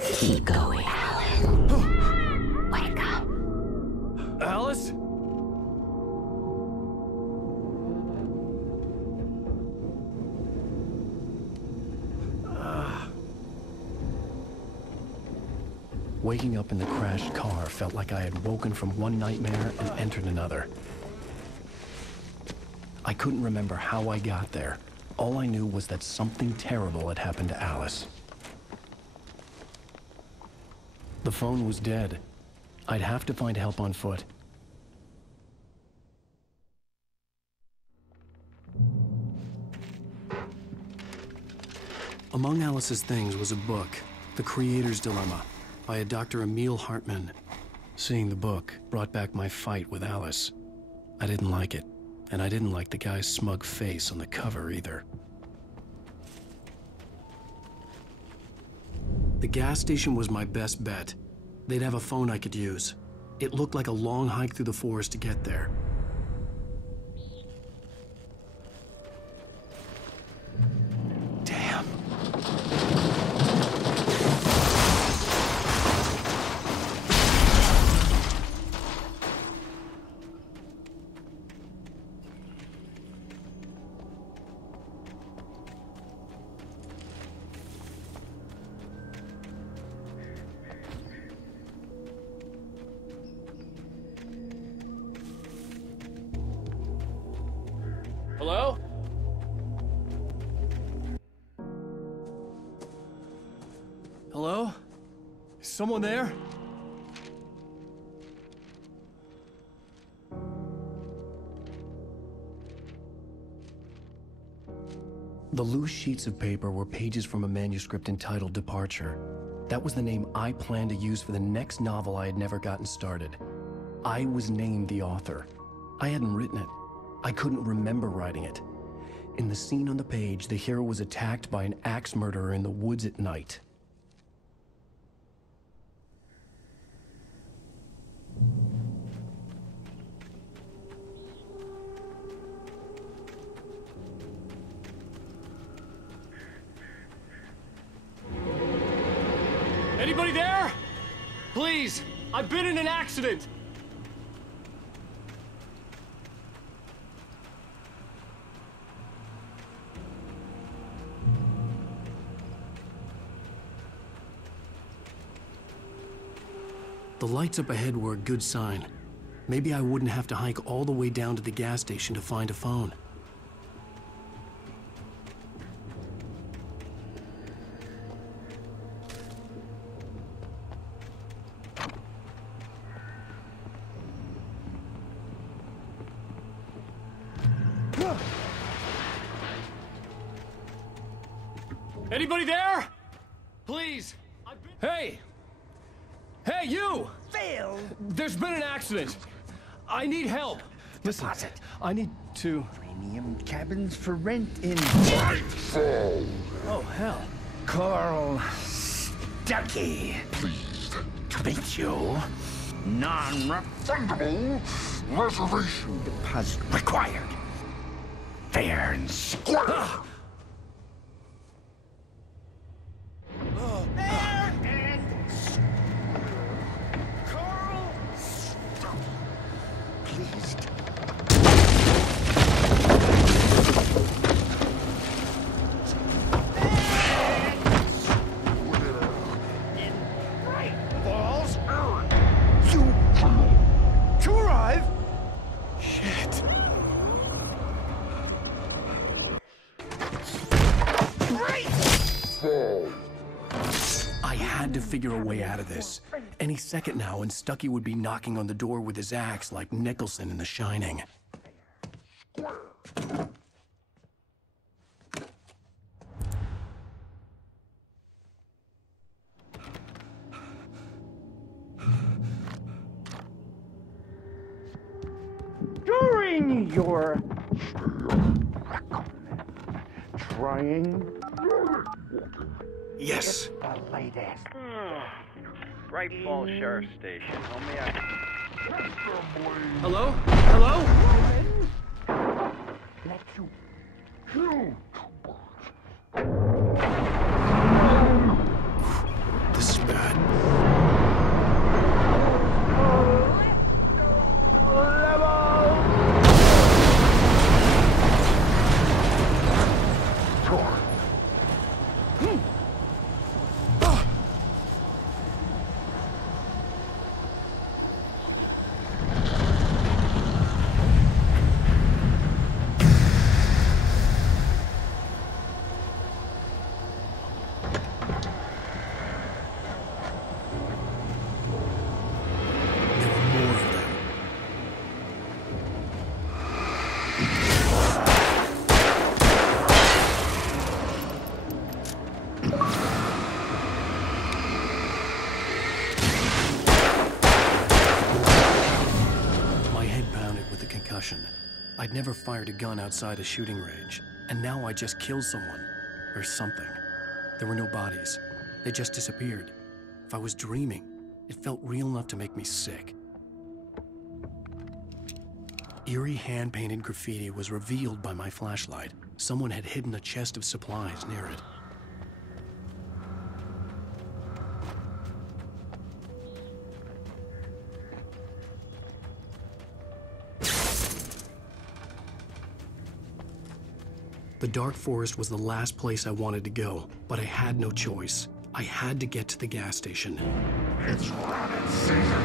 Keep going, Alan. Wake up. Alice? Waking up in the crashed car felt like I had woken from one nightmare and entered another. I couldn't remember how I got there. All I knew was that something terrible had happened to Alice. The phone was dead. I'd have to find help on foot. Among Alice's things was a book, The Creator's Dilemma, by a Dr. Emil Hartman. Seeing the book brought back my fight with Alice. I didn't like it, and I didn't like the guy's smug face on the cover either. The gas station was my best bet. They'd have a phone I could use. It looked like a long hike through the forest to get there. Damn. Hello? Hello? Is someone there? The loose sheets of paper were pages from a manuscript entitled Departure. That was the name I planned to use for the next novel I had never gotten started. I was named the author. I hadn't written it. I couldn't remember writing it. In the scene on the page, the hero was attacked by an axe murderer in the woods at night. Anybody there? Please, I've been in an accident. The lights up ahead were a good sign. Maybe I wouldn't have to hike all the way down to the gas station to find a phone. Anybody there? Please. Hey! Hey, you! Phil! There's been an accident. I need help. Listen, Deposit. I need to... Premium cabins for rent in Nightfall. Oh, hell. Carl Stuckey. Pleased. To meet you. Non-refundable Reservation. deposit required. Fair and square. Fair and square. Carl Stuckey. Pleased. Falls. You to arrive. Shit. Fall. I had to figure a way out of this. Any second now, and Stuckey would be knocking on the door with his axe like Nicholson in The Shining. During your trying Yes. the latest. Bright Falls Sheriff Station. Homie, Hello? Hello? Let you Kill. The concussion. I'd never fired a gun outside a shooting range, and now I just killed someone. Or something. There were no bodies. They just disappeared. If I was dreaming, it felt real enough to make me sick. Eerie hand-painted graffiti was revealed by my flashlight. Someone had hidden a chest of supplies near it. The dark forest was the last place I wanted to go, but I had no choice. I had to get to the gas station. It's rabbit season.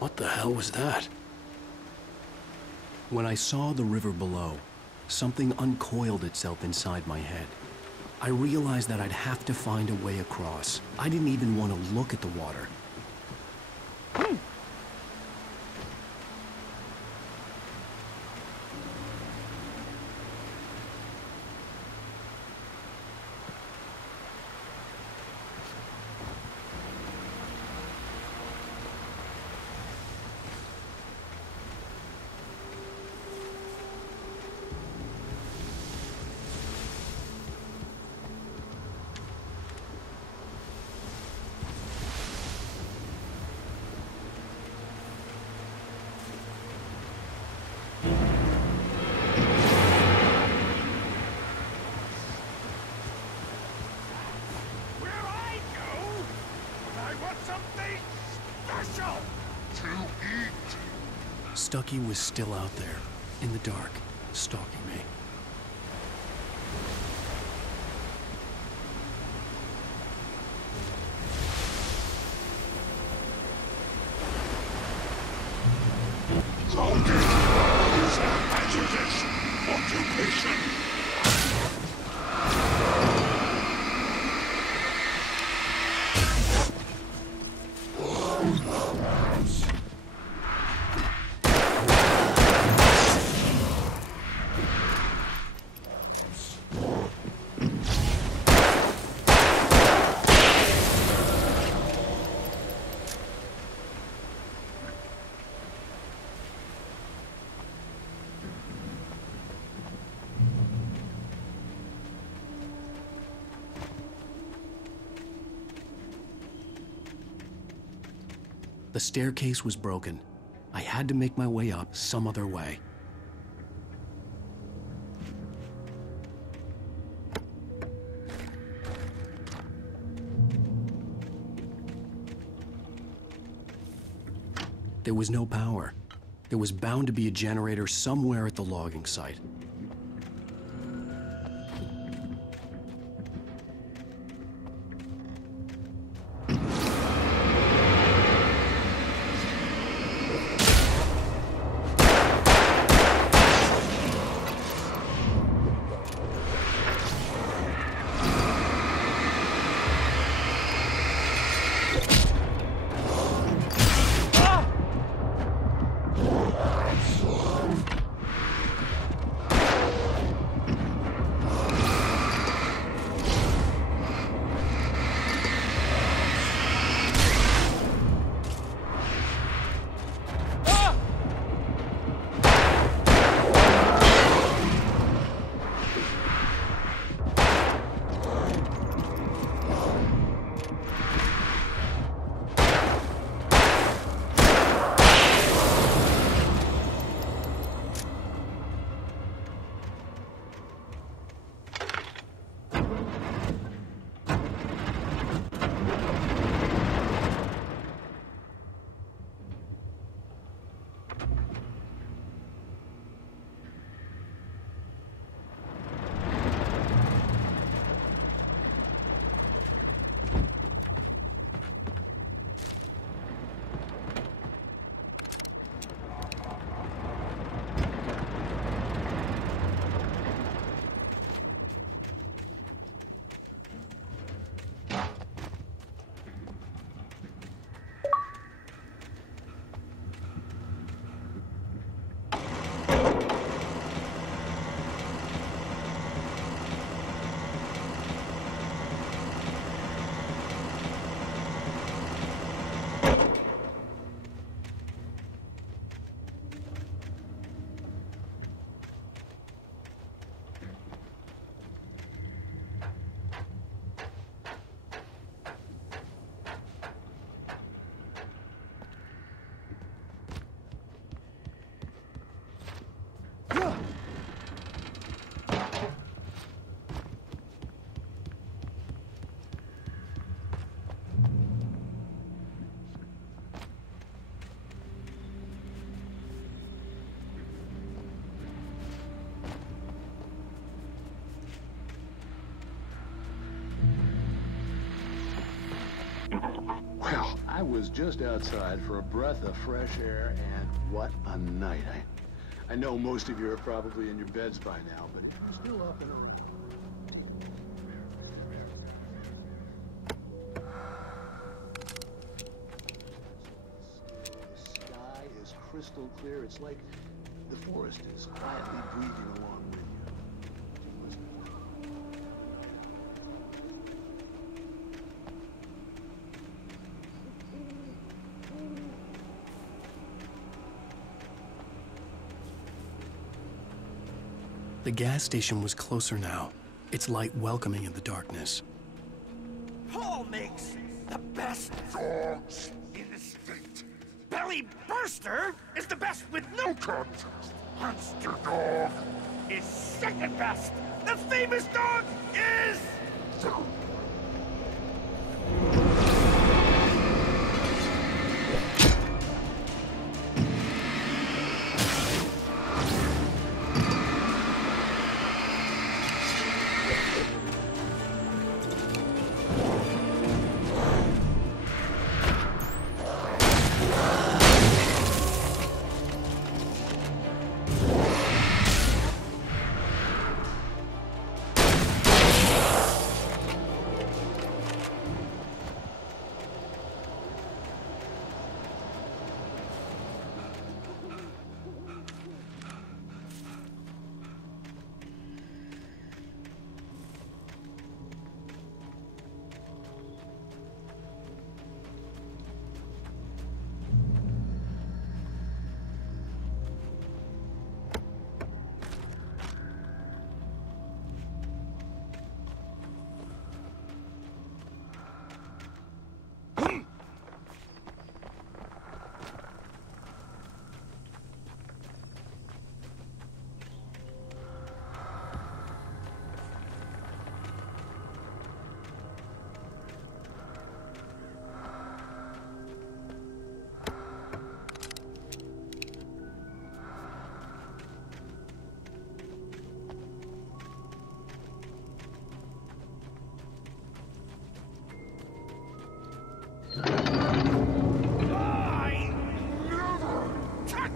What the hell was that? When I saw the river below, something uncoiled itself inside my head. I realized that I'd have to find a way across. I didn't even want to look at the water. Stucky was still out there, in the dark, stalking me. The staircase was broken. I had to make my way up some other way. There was no power. There was bound to be a generator somewhere at the logging site. I was just outside for a breath of fresh air, and what a night. I know most of you are probably in your beds by now, but if you're still up and around... The sky is crystal clear. It's like the forest is quietly breathing along with you. The gas station was closer now, its light welcoming in the darkness. Paul makes the best dogs in the state. Belly Burster is the best with no contest. Monster Dog is second best. The famous dog is...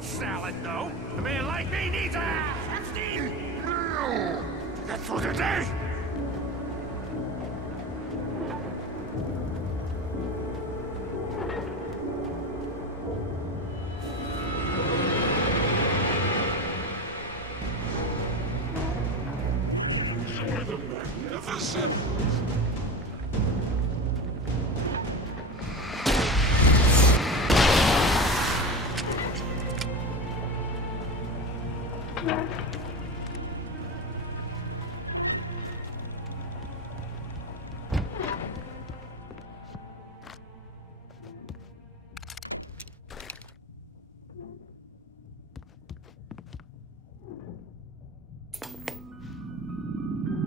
Salad, though. A man like me needs a 16 meal. That's for the day. Magnificent.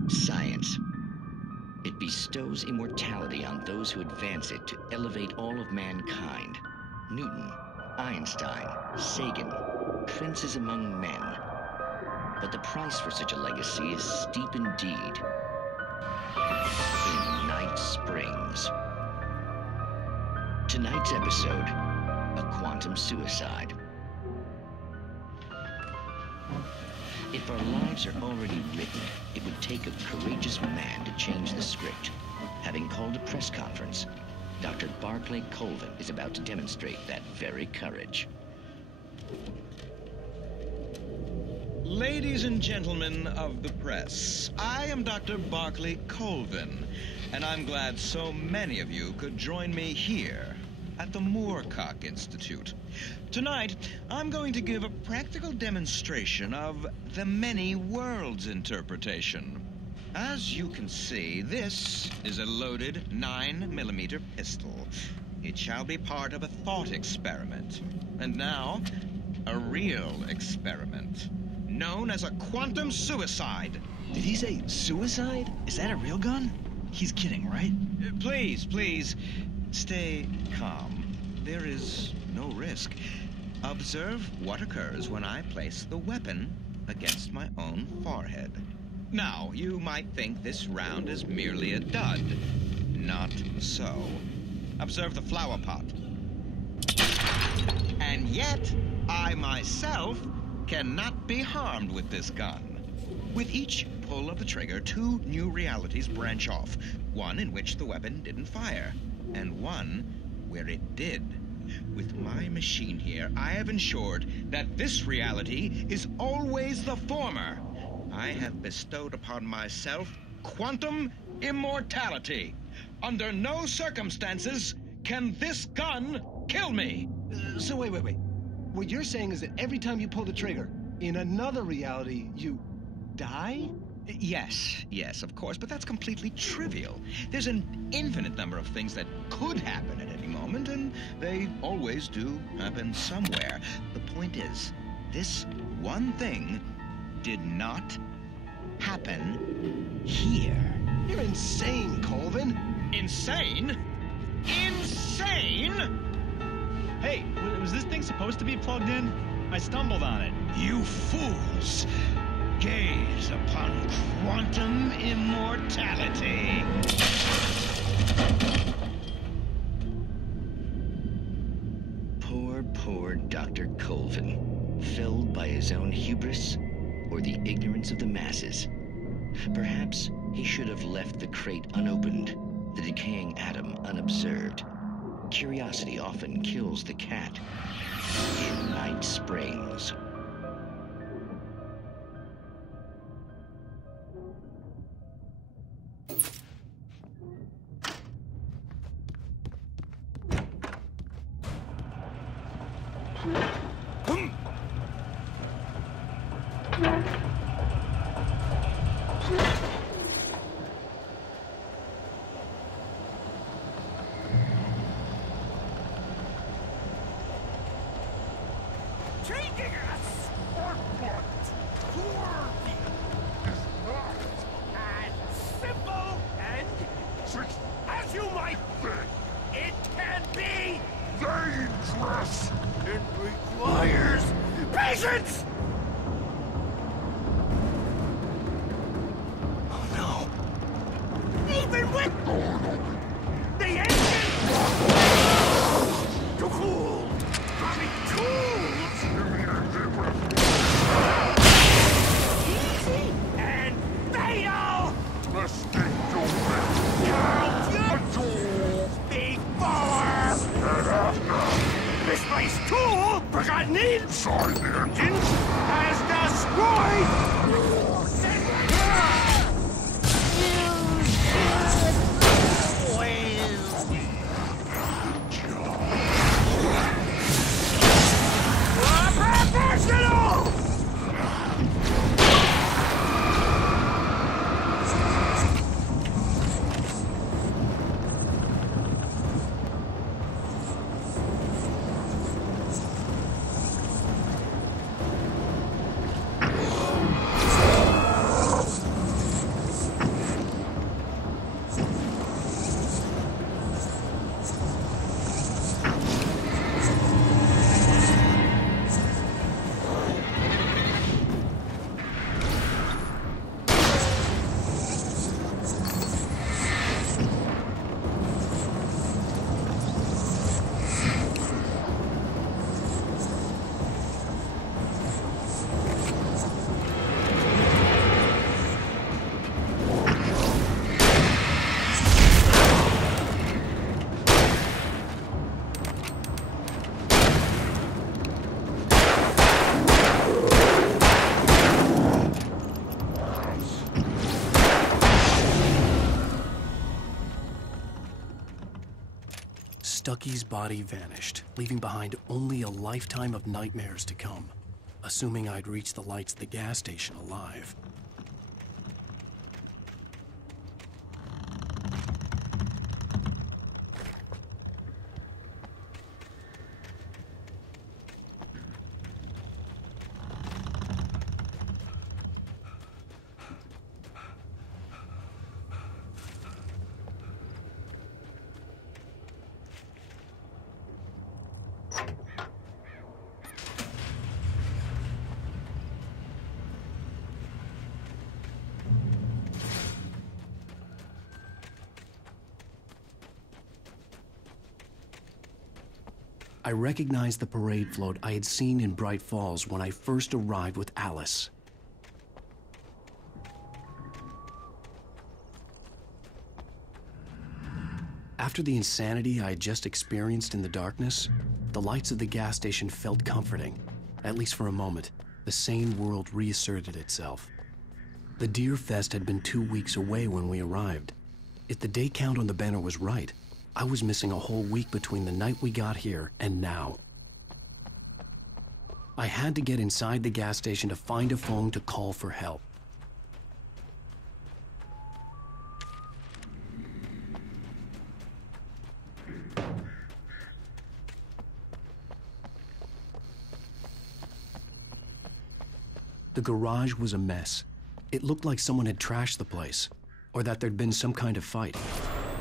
Science. It bestows immortality on those who advance it to elevate all of mankind. Newton, Einstein, Sagan, princes among men. But the price for such a legacy is steep indeed. In Night Springs. Tonight's episode, a quantum suicide. If our lives are already written, it would take a courageous man to change the script. Having called a press conference, Dr. Barclay Colvin is about to demonstrate that very courage. Ladies and gentlemen of the press, I am Dr. Barclay Colvin, and I'm glad so many of you could join me here at the Moorcock Institute. Tonight, I'm going to give a practical demonstration of the many worlds interpretation. As you can see, this is a loaded 9mm pistol. It shall be part of a thought experiment. And now, a real experiment, known as a quantum suicide. Did he say suicide? Is that a real gun? He's kidding, right? Please, stay calm. There is no risk. Observe what occurs when I place the weapon against my own forehead. Now, you might think this round is merely a dud. Not so. Observe the flower pot. yet, I myself cannot be harmed with this gun. With each pull of the trigger, 2 new realities branch off. One in which the weapon didn't fire, and one where it did. With my machine here, I have ensured that this reality is always the former. I have bestowed upon myself quantum immortality. Under no circumstances can this gun kill me. So wait. What you're saying is that every time you pull the trigger, in another reality, you die? Yes, of course, but that's completely trivial. There's an infinite number of things that could happen at any moment, and they always do happen somewhere. The point is, this one thing did not happen here. You're insane, Colvin. Insane? Insane? Hey, was this thing supposed to be plugged in? I stumbled on it. You fools! Gaze upon quantum immortality. Poor Dr. Colvin, felled by his own hubris or the ignorance of the masses. Perhaps he should have left the crate unopened, the decaying atom unobserved. Curiosity often kills the cat. In Night Springs. Changing us! Or what? Corby Is not as simple and six as you might big it can be. dangerous. It requires patience. Oh no. Even with the engine to cool, having tools easy and fatal. Mistake your will. Before misplaced tool forgotten Inside the engine. has destroyed. Professional! Stucky's body vanished, leaving behind only a lifetime of nightmares to come, assuming I'd reach the lights at the gas station alive. I recognized the parade float I had seen in Bright Falls when I first arrived with Alice. After the insanity I had just experienced in the darkness, the lights of the gas station felt comforting. At least for a moment, the sane world reasserted itself. The Deer Fest had been 2 weeks away when we arrived. If the day count on the banner was right, I was missing a whole week between the night we got here and now. I had to get inside the gas station to find a phone to call for help. The garage was a mess. It looked like someone had trashed the place, or that there'd been some kind of fight.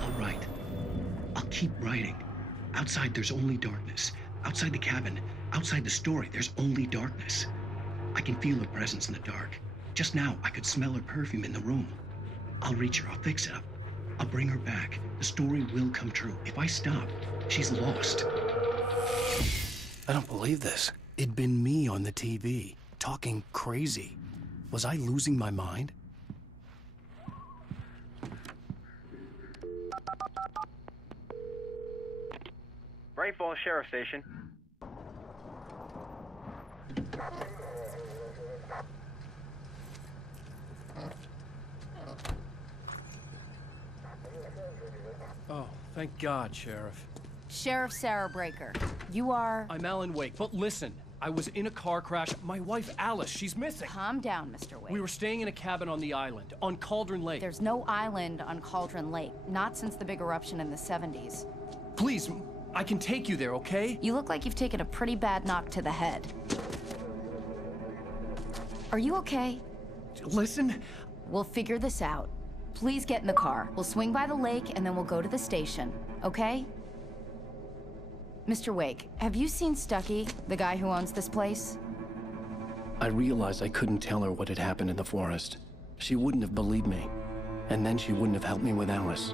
All right. I'll keep writing. Outside, there's only darkness. Outside the cabin, outside the story, there's only darkness. I can feel her presence in the dark. Just now, I could smell her perfume in the room. I'll reach her. I'll fix it up. I'll bring her back. The story will come true. If I stop, she's lost. I don't believe this. It'd been me on the TV, talking crazy. Was I losing my mind? Bright Falls Sheriff Station. Oh, thank God, Sheriff. Sheriff Sarah Breaker. You are... I'm Alan Wake, but listen. I was in a car crash. My wife, Alice, she's missing. Calm down, Mr. Wake. We were staying in a cabin on the island, on Cauldron Lake. There's no island on Cauldron Lake. Not since the big eruption in the 70s. Please, I can take you there, okay? You look like you've taken a pretty bad knock to the head. Are you okay? Listen. We'll figure this out. Please get in the car. We'll swing by the lake and then we'll go to the station, okay? Mr. Wake, have you seen Stucky, the guy who owns this place? I realized I couldn't tell her what had happened in the forest. She wouldn't have believed me. And then she wouldn't have helped me with Alice.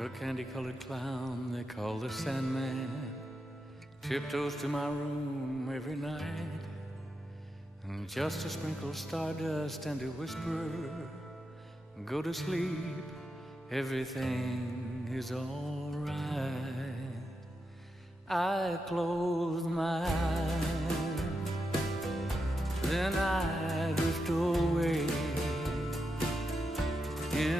A candy-colored clown they call the Sandman tiptoes to my room every night, and just to sprinkle stardust and to whisper, go to sleep, everything is all right. I close my eyes, then I drift away in